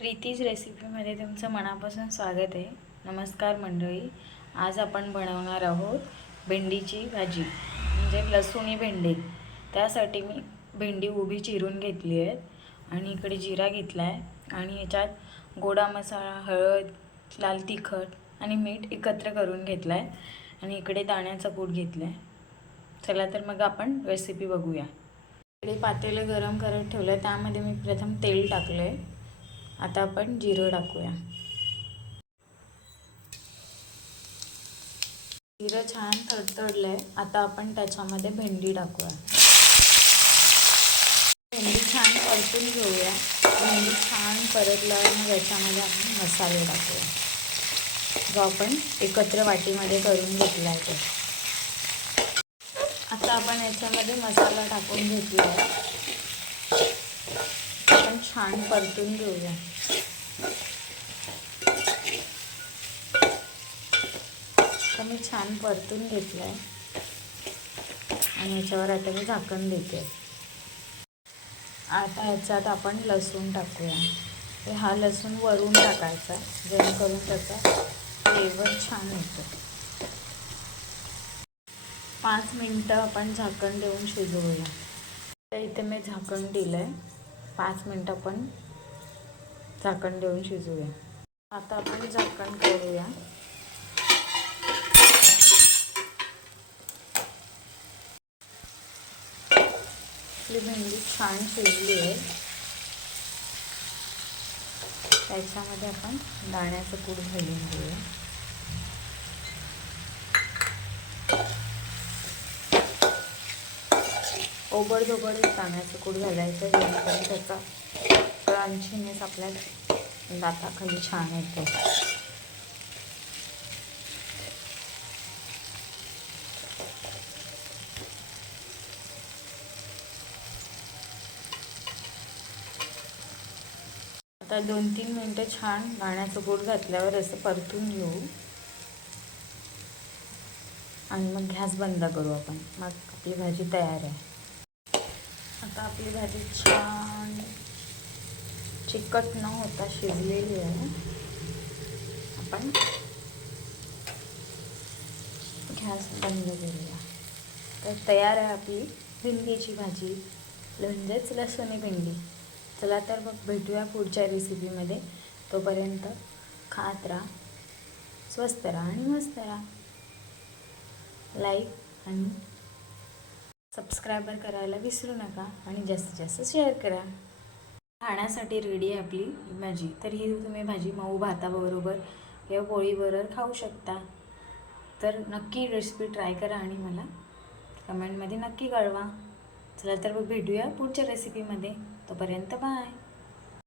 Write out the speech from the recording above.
प्रीतीज रेसिपीमध्ये तुमचं मनापासून स्वागत आहे। नमस्कार मंडळी, आज आपण बनवणार आहोत भेंडीची भाजी, म्हणजे लसूणी भेंडी। त्यासाठी मी भेंडी उभी चिरून घेतली आहे आणि इकडे जिरा घेतला आहे आणि याच्यात गोडा मसाला, हळद, लाल तिखट आणि मीठ एकत्र करून घेतला आहे आणि इकडे दाण्याचा कूट घेतला आहे। चला तर मग आपण रेसिपी बघूया। इकडे पातेलं गरम करत ठेवलं, त्यामध्ये मी प्रथम तेल टाकलं आहे। आता आपण जिरं टाकूया। जिरं छान तडतडलंय, आता आपण त्याच्यामध्ये भेंडी टाकूया। भेंडी छान परतून घेऊया। भेंडी छान परतल्यावर मग याच्यामध्ये आपण मसाले टाकूया, जो आपण एकत्र वाटीमध्ये करून घेतला आहे। आता आपण याच्यामध्ये मसाला टाकून घेतला आहे, आपण छान परतून घेऊया। मी छान परतून घेतलं आहे आणि याच्यावर आता मी झाकण देते। आता याच्यात आपण लसूण टाकूया। हा लसूण वरून टाकायचा, जेणेकरून त्याचा फ्लेवर छान येतो। 5 मिनिटं आपण झाकण देऊन शिजवूया। तर इथे मी झाकण दिलं आहे, 5 मिनिटं आपण झाकण देऊन शिजवूया। आता आपण झाकण काढूया। आपली भेंडी छान शिजली आहे। त्याच्यामध्ये आपण दाण्याचं कूट घालून घेऊया। ओबडधोबड दाण्याचं कूट घालायचं, जेणेकरून त्याचा क्रंचीनेस आपल्या दाताखाली छान येतो। आता 2-3 मिनिटं छान दाण्याचं कूट घातल्यावर असं परतून घेऊ आणि मग गॅस बंद करू आपण। मग आपली भाजी तयार आहे। आता आपली भाजी छान चिकट न होता शिजलेली आहे। आपण गॅस बंद करूया। तर तयार आहे आपली भेंडीची भाजी, म्हणजेच लसूणी भेंडी। चला तर मग भेटूया पुढच्या रेसिपीमध्ये। तोपर्यंत खात राहा, स्वस्त राहा आणि मस्त राहा। लाईक आणि सबस्क्राईबर करायला विसरू नका आणि जास्तीत जास्त शेअर करा। खाण्यासाठी रेडी आहे आपली भाजी। तर ही तुम्ही भाजी मऊ भाताबरोबर किंवा पोळीबरोबर खाऊ शकता। तर नक्की रेसिपी ट्राय करा आणि मला कमेंटमध्ये नक्की कळवा। चला तर मग भेटूया पुढच्या रेसिपीमध्ये। तोपर्यंत बाय।